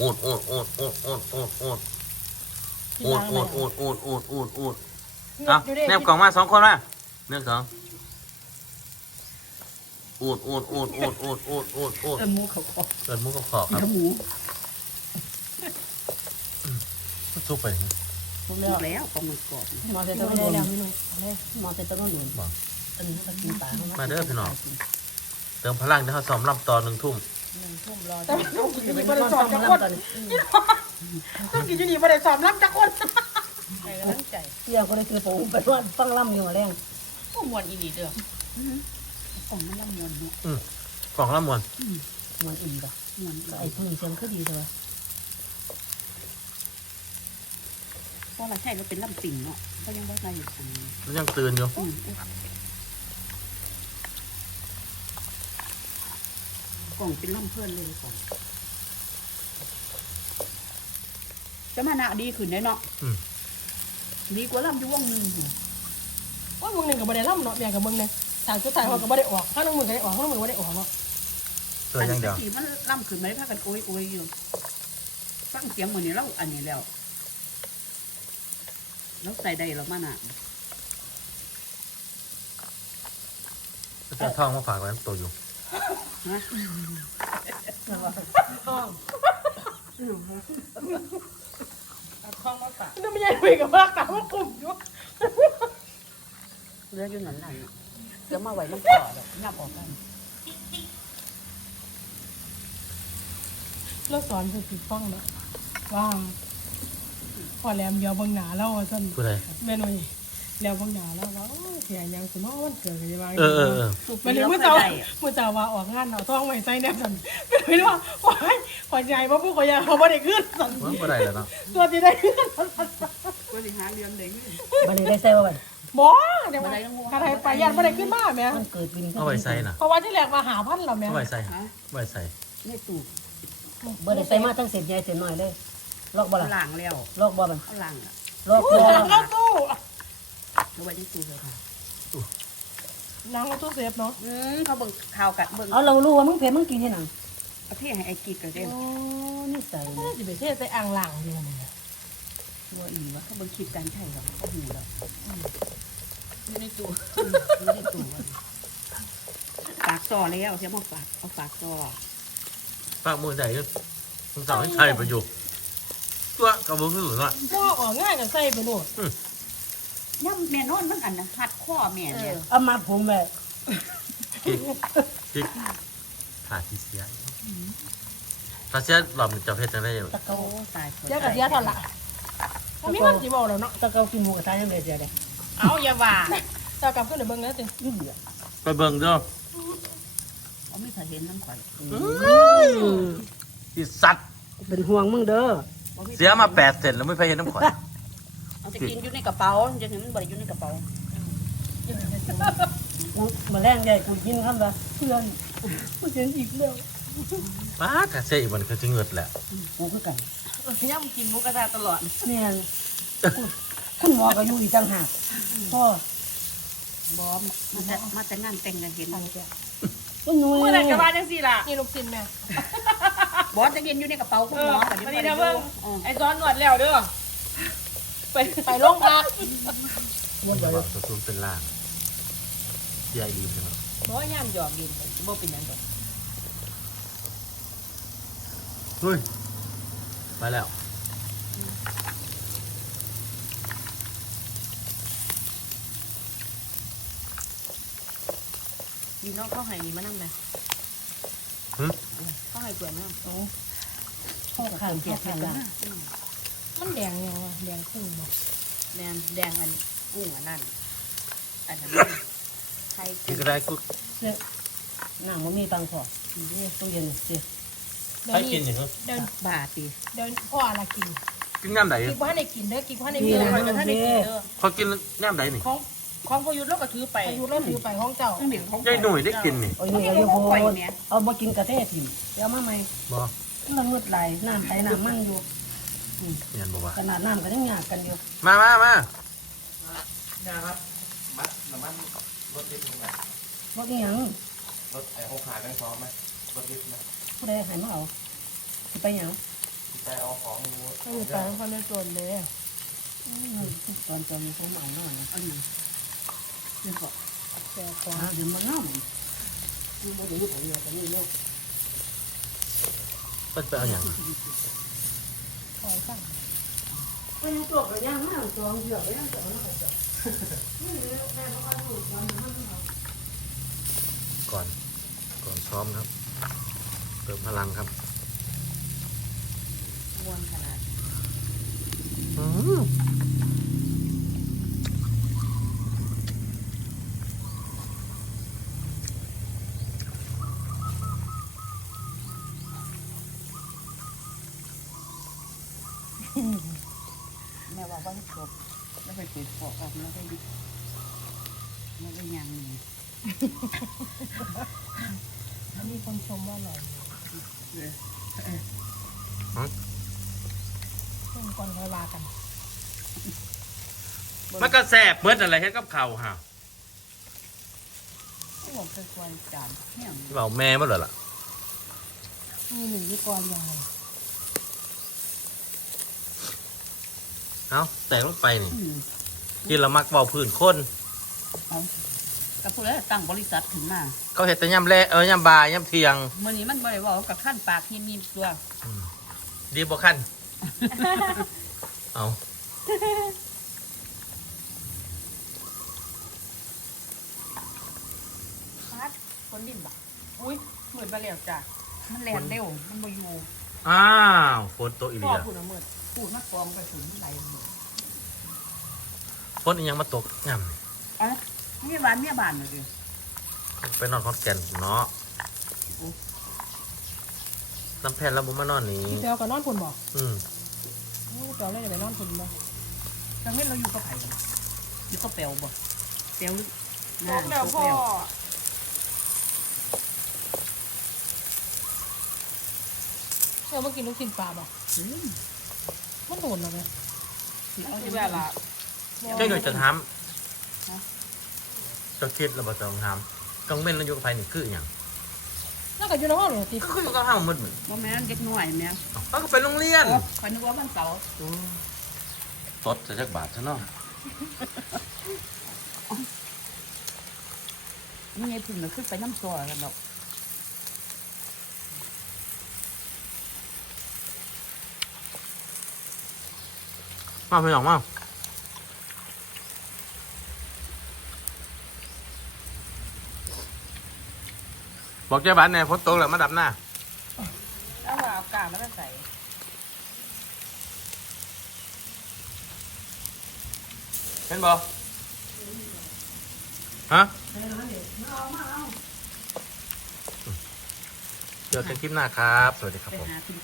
อูดอูดอูดอูดอูดอูดอูดอูดอูดอูดอูดอูดอูดอดเอาแนบกล่องมาสองคนมาหนึ่งสองอูดอูดอูดอูดอูดอูดอูดอดเออหมูเขาขอเกิดมุกกับขอบครับเนื้อหมูซุปไปถูกแล้วปลาหมึกกรอบมอเสร็จต้องนอนหมอเสร็จต้องนอนตอนนี้นปลามาเด้อพี่น้องเติมพลังเดี๋ยวเขาซ้อมลำตอนหนึ่งทุ่ม หนึ่งทุ่มรอแต่ต้องกินอยู่นี่บ่ได้สซ้ออนมจักน้คนตอนนี้ต้องกินอยู่นี่บ่ได้สอนรับจักคนใครกำลังใจเที่ยวก็เลยคือผมไปว่าฟังล่ำอยู่แรงโอ้มวนอีนี่เด้อของมันละมวนเนาะกล่องละมวนมันอิ่มป่ะมวนไอ้พึ่งเสียงก็ดีเลยเพราะว่าใช่เราเป็นลำติ่งเนาะก็ยังว่าอะไรอยู่อันนี้มันยังตื่นอยู่ อืมก ล่องเป็นลำเพื่อนเลยก่อนจะมาหนาดีขึ้นได้เนาะดีกว่าลำอยู่วงหนึ่งหัวว่ามึงนึงก็บ่ได้ล่ำเนาะแม่กับมึงเนี่ยทางสุดท้ายเขาก็บ่ได้ออกถ้าน้องมึงก็ได้ออกถ้าน้องมึงบ่ได้ออกเนาะตัวอยังเดียว ทีมันล่ำขึ้นไหมพากันโอยโอยอยู่ฟังเสียงเหมือนนี้เราอันนี้แล้ว แล้วใส่ได้แล้วมันอะจะท่องมาฝากไว้ตัวอยู่ฮะ นี่ไม่ใช่คุยกับมากแต่ว่ากลุ่มอยู่เรืออยู่นั่นนั่นเดี๋ยวมาไหว้น้ำต่อแบบยับออกกันแล้วสอนคือสิฟังเนาะว่าพอแหลมเดียวบิ่งหนาแล้วว่าซั่นผู้ใดแม่หนุ่ย แล้วเบิ่งหน้าแล้วว่าโอ้ยเสียหยังสิเนาะมันเกิดกันว่าเออเออเออ มันเลยเมื่อเจ้าเมื่อเจ้าว่าออกงานเอาท้องไว้ใส่แนบซั่นไม่รู้ว่าโอ้ยขอใหญ่บ่ผู้ขอใหญ่เขาบ่ได้ขึ้นซั่นมันผู้ใดแล้วเนาะตัวที่ได้ขึ้นซั่นก็สิหาเรียนเด็กวันนี้ได้ใส่ว่าบ่เดี๋ยวว่าถ้าใครไปยันบ่ได้ขึ้นมาแม่มันเกิดเป็นเอาไว้ใส่น่ะเพราะว่าที่แรกมาหาพันแล้วแม่เอาไว้ใส่ฮะไว้ใส่ไม่ตูกบ่ได้ใส่มาทั้งเศษใหญ่เศษน้อยเลยลอกบ่เอาล่ะหลังแล้วลอกบ่มันเอาหลังอะลอกตู้บ่หลังเข้าตู้เอา ไว้ที่ตู้เลยค่ะหลังเข้าตู้เซฟเนาะอืมเขาเบิ่งข่าวกัดเบิ่งเอาเรารู้ว่ามึงเผ็ดมึงกินที่หนังเอาที่ให้ไอ้กีดกันเด้โอ้นี่ใส่สิไปเทใส่อ่างหลังดีกว่านี่ตัวอีวะเขาเบิ่งคลิปการใช่หรอเขาหูแล้วอยู่ในตู้อยู่ในตู้ฝากต่อแล้วเสียมาฝากเอาฝากต่อฝากมือใดก็มึงสั่งให้ใช่ประโยคตัวกับมึงคือหน่อยหม้อออกง่ายกับใส่ไปโน่น ย่ำแม่นอนมันอันนะหัดข้อแม่เนี่ยเอามาผมแบบกิ๊กกิ๊กขาดที่เสียถ้าเสียหล่อมจะเพชรจะได้อยู่ตะเกาโอ้ตายเจ้ากับเสียเท่าละมันมีมันสิบอกแล้วเนาะตะเกากินหมูกระทะยังไงเสียเลยเอาอย่าว่าเจ้ากลับขึ้นไปเบิ่งนะติยุ่งเหรอไปเบิ่งเด้อเขาไม่เคยเห็นน้ำข่อยอีสัตว์เป็นห่วงมึงเด้อเสียมาแปดเซนแล้วไม่ไปเห็นน้ำข่อย เอาจะกินอยู่ในกระเป๋าจะเห็นมันบริอยู่ในกระเป๋ากูมาแรงใหญ่กูกินคำละเพื่อนกูเห็นอีกแล้วป้าถ้าเสียอีกมันคือจะเงิดแหละกูคือกันย่ำกินหมูกระทะตลอดเนี่ยคุณหมอก็อยู่อีกต่างหากพ่อบอมมาแต่มาแต่งานแต่งกันเห็นก็หนุ่ยเมื่อไหร่จะมาจังซี่ล่ะนี่ลูกชิ้นแม่บอสจะเย็นอยู่ในกระเป๋าคุณหมอกันวันนี้เดี๋ยวเบิ่งไอ้ซ้อนนวดแล้วเด้อ ไปไปโรงพักว่าจะจะบอกตัวซุ่มเป็นล่างเสียอีกใช่ไหมบ่ย่ำหยอกกินบ่เป็นหยังดอกเฮ้ยไปแล้วมีน้องเข้าให้นี่มานั่งแม่หึเข้าให้เกลือมาพ่อข้างเกียรติละมั นแดงยังวะแดงครึ่งบ่แดงแดงอันกุ้งอันนั้นอันนั้นไทยกินก็ได้กูน้ำมันมีตังพอนี่ตู้เย็นเสียเดี๋ยให้วกินนี้อย่างนี้เดี๋ยวบาทตีเดี๋ยวพ่ออะไรกินกินน้ำไหนกินบ่ทันได้กินเด้อกินบ่ทันได้มีอะไรก็ทันได้กินเด้อเขากินน้ำไหนนี่ของของพยุทธ์แล้วก็ถือไปพยุทธ์แล้วถือไปของเจ้าต้องเดี๋ยวของยายหนุ่ยได้กินนี่โอ้ยนี่อายุโบเอาบ่กินกระเทศถิ่มเดี๋ยวมาใหม่บอมันมืดไหลน้ำไหลน้ำมั่งอยู่ เนียนบอกว่าขนาดน้ำก็ยังหยาดกันอยู่มามามาบ่กินหยังรถไอ้หกหาแบงค์ซ้อมไหมรถดิฟต์ไหมผู้ใดใหายมาเอาสิไปหยังใจเอาของดูไม่มีตายคนในส่วนเลยตอนจะมีเขาหมายนอนนะอันนั้นเดี๋ยวก็แต่ขออ่าเดี๋ยวมันน้ำคือโมเดลของเรือแต่นี่เนาะเพิ่นไปเอาอย่าง ขอสั่งไม่ยังตัวก็ย่างมากตัวเยอะเลยยังตัวมันก็จะก่อนก่อนซ้อมครับเติมพลังครับวนขนาด อืมแม่ว่าว่าให้ครบแล้วไปเปิดฟอกออกแล้วได้ดิไม่ได้ยังนี่อันนี้คนชมว่าอร่อยเออเพิ่มก่อนค่อยว่ากันมันก็แซ่บเบิดอะไรให้กับเขาฮะไม่บอกเคยควรจานเนี่ยที่บอกแม่มาเหรอล่ะมีหนึ่งยี่กรยาว เอ้าแตกลงไปนี่อืมกินและมักเบาพื้นคนเอากับผู้แล้วตั้งบริษัทขึ้นมา เขาเห็ดแต่ย่ำแร่เออย่ำบายย่ำเทียงมื่อนี้มันบริบอกกับขั้นปากที่มีตัวอืมดีบ่ขั้นเอาพัดคนดินบ่อุ้ยเหมือนไปแล้วจ้ะมันแลนเร็ว มันบ่อยู่ อ้าวฝนตกอีหลีพ่ออะพูดเอาเมื่อ พูดมากองไปถึงไหลหมดฝนอีหยังมาตกย่อ๋อนี่บ้านเมียบ้านเลยดิำไปนอนคอนแก่นเนาะน้ำแพนแล้วบุมมานอนนี่พี่เจ้ากับนอนคนบอกอืมพี่เจ้าเล่นไปนอนคนบอกจังเว้นเราอยู่กับไผ่อยู่กับเปลวบ่เปลวหรือตกแล้วพ่อเออเมื่อกี้ลูกชิ้นปลาบอกอืม มันโดนแล้วไงสิเอาจะแบบละเจ้าหน่อยจะทำเจ้าคิดแล้วบ่ต้องทำกังเว้นแล้วอยู่กับไผนี่คืออหย่างน่าจะอยู่ในห้องเลยทีก็คืออยู่กับเฮาหมดเหมือนบ่แม่นเด็กน้อยแม่เขาก็ไปโรงเรียนโอ้คอยนึกว่ามันเสาร์ตดจะจักบาทซะเนาะนี่ไงพึ่งน่ะขึ้นไปน้ำตัวกันดอก มาพี่น้องมาบอกเจ้าบ้านแน่ฝนตกแล้วมาดับหน้าแล้วว่าเอากาแล้วก็ใส่เห็นบ่ฮะเจอกันคลิปหน้าครับ สวัสดีครับไปผมหาคุณ